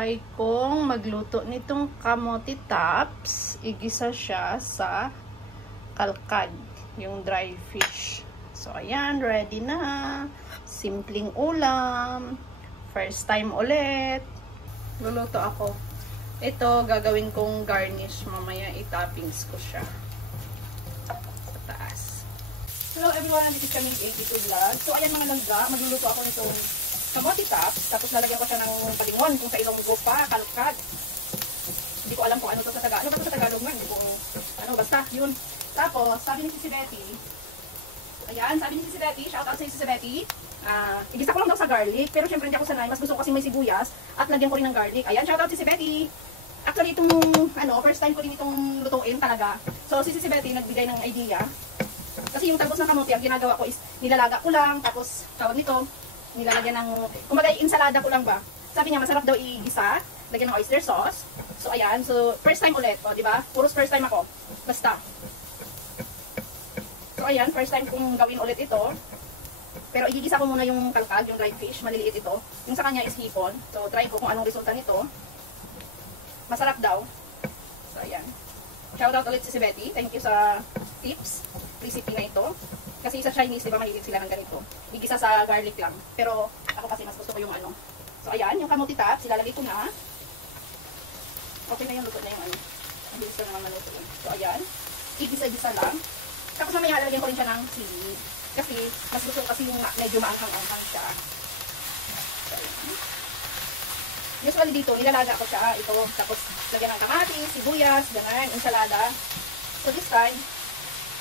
try kong magluto nitong kamote tops. Igisa siya sa kalkad, yung dry fish. So, ayan, ready na. Simpleng ulam. First time ulit. Luluto ako. Ito, gagawin kong garnish. Mamaya, itoppings ko siya. Sa taas. Hello everyone, this is Camille 82 Vlog. So, ayan mga langga, magluluto ako nitong kamote tops, tapos lalagyan ko siya ng palingon kung sa Ilonggo pa, kalkad. Hindi ko alam kung ano to sa Tagalog. Ano ba to sa Tagalog nga? Hindi ko, ano, basta, yun. Tapos, sabi ni Sisi Betty, ayan, sabi ni Sisi Betty, shoutout sa Sisi Betty, igisa ko lang daw sa garlic, pero syempre hindi ako sanay, mas gusto ko kasi may sibuyas, at lagyan ko rin ng garlic. Ayan, shoutout Sisi Betty. Actually, itong, ano, first time ko din itong lutuin talaga. So, si Sisi Betty nagbigay ng idea. Kasi yung talbos ng kamote, ang ginagawa ko is, nilalaga ko lang, tapos, tawag nito, nilalagyan ng, kumbaga insalada ko lang ba. Sabi niya masarap daw igisa, lagyan ng oyster sauce. So ayan, so first time ulit, o di ba? Puros first time ako. Basta. So ayan, first time kong gawin ulit ito. Pero igigisa ko muna yung kalkal, yung dried fish, maliliit ito. Yung sa kanya is hipon. So try ko kung anong resulta nito. Masarap daw. So ayan. Shoutout ulit si Betty. Thank you sa tips, recipe na ito. Kasi sa Chinese, di ba, mahilig sila ng ganito. Igisa sa garlic lang. Pero ako kasi mas gusto ko yung ano. So ayan, yung kamote tops, ilalagay ko na. Okay na yung luto na yung ano. Mabilis ko naman maluto. So ayan, igisa-gisa lang. Tapos mamaya lalagyan ko rin siya ng seaweed. Kasi mas gusto ko kasi yung medyo maanghang-anghang siya. So ayan. Usually dito, nilalaga ko siya. Ito, tapos lagyan ng kamatis, sibuyas, ganyan, ensalada. So this time,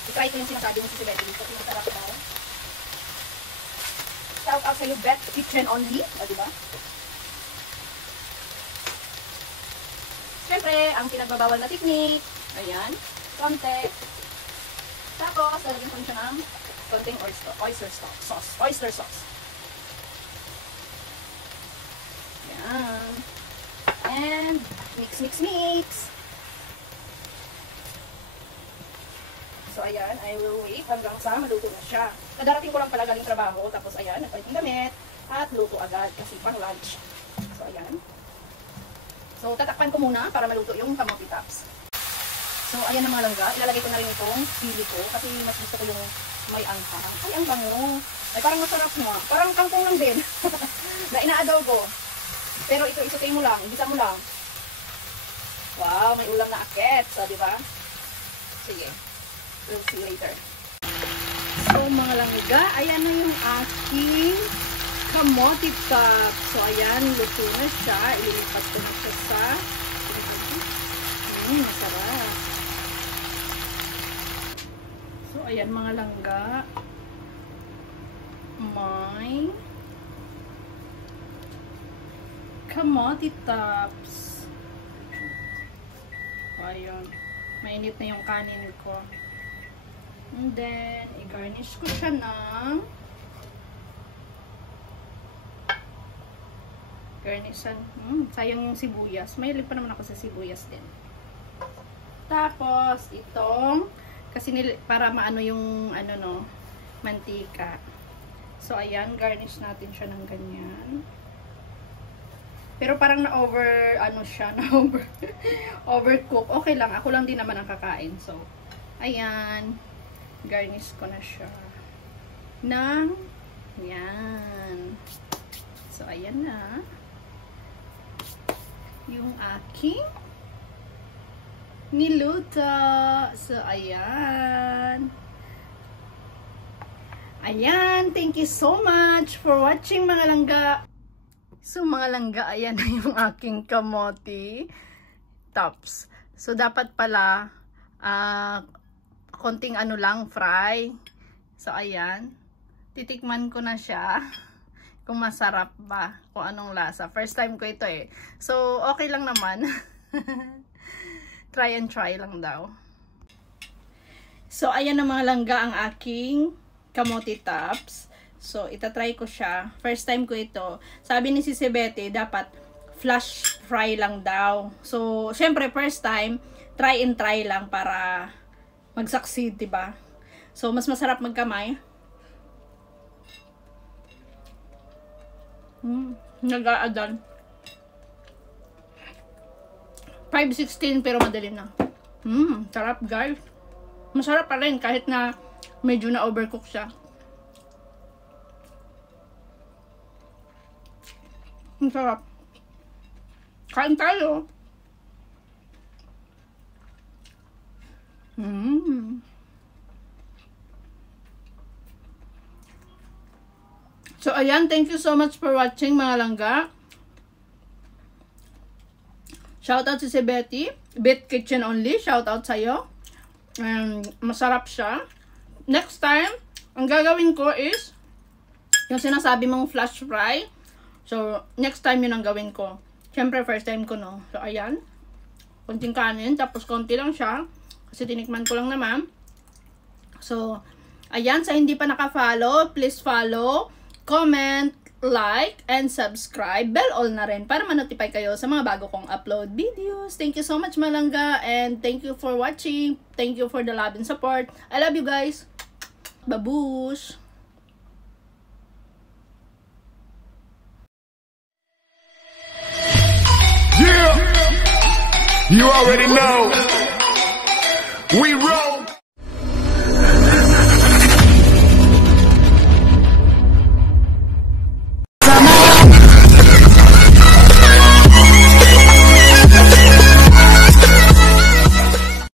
i-try ko yung sinasabi mo si Betty kasi masarap daw. Shout out sa iyo, Bet Kitchen Only. O, diba? Siyempre, ang pinagbabawal na technique. Ayan. Konti. Tapos, lalagyan ko rin siya ng konting oyster sauce. Oyster sauce. Ayan. And, mix, mix, mix. So, ayan, I will wait hanggang sa maluto na siya. Nadarating ko lang pala galing trabaho, tapos ayan, nagpalit ng damit, at luto agad kasi pang lunch. So, ayan. So, tatakpan ko muna para maluto yung kamote tops. So, ayan na mga langga. Ilalagay ko na rin itong sili ko kasi mas gusto ko yung may anghang. Ay, ang bango. Ay, parang masarap nga. Parang kangkong lang din. Na ina-adobo. Pero ito, isutay mo lang, igisa mo lang. Wow, may ulam na akit. So, diba? Sige. We'll see later. So mga langga, ayan na yung aking kamote tops. So ayan, luto na siya. Ililipat ko na siya sa masarap. So ayan mga langga, may kamote tops. Ayan, mainit na yung kanin ko. And then, i-garnish ko siya ng garnishan. Sayang yung sibuyas. Mahilig pa naman ako sa sibuyas din. Tapos, itong kasi para maano yung ano no, mantika. So, ayan, garnish natin siya ng ganyan. Pero parang na-over, ano siya, na-over, overcook. Okay lang, ako lang din naman ang kakain. So, ayan. Garnish ko na siya ng yan. So, ayan na yung aking niluto. So, ayan. Ayan. Thank you so much for watching mga langga. So, mga langga, ayan na yung aking kamote tops. So, dapat pala konting ano lang, fry. So, ayan. Titikman ko na siya. Kung masarap ba. Kung anong lasa. First time ko ito eh. So, okay lang naman. Try and try lang daw. So, ayan na mga langga ang aking kamote tops. So, itatry ko siya. First time ko ito. Sabi ni Sisi Betty, dapat flash fry lang daw. So, syempre, first time, try and try lang para mag-succeed, diba? So, mas masarap magkamay. Nag-aadan. 5:16 pero madali na. Sarap guys. Masarap pa rin kahit na medyo na overcook siya. Ang sarap. Kain tayo. So, ayan. Thank you so much for watching, mga langga. Shoutout si Betty. Bet Kitchen Only. Shoutout sa'yo. Masarap siya. Next time, ang gagawin ko is yung sinasabi mong flash fry. So, next time yun ang gawin ko. Siyempre, first time ko, no? So, ayan. Konting kanin. Tapos, konti lang siya. Kasi tinikman ko lang naman. So, ayan. Sa hindi pa naka-follow, please follow, comment, like, and subscribe. Bell all na rin para ma-notify kayo sa mga bago kong upload videos. Thank you so much, Malangga. And thank you for watching. Thank you for the love and support. I love you guys. Babush! Yeah, you already know. We roll.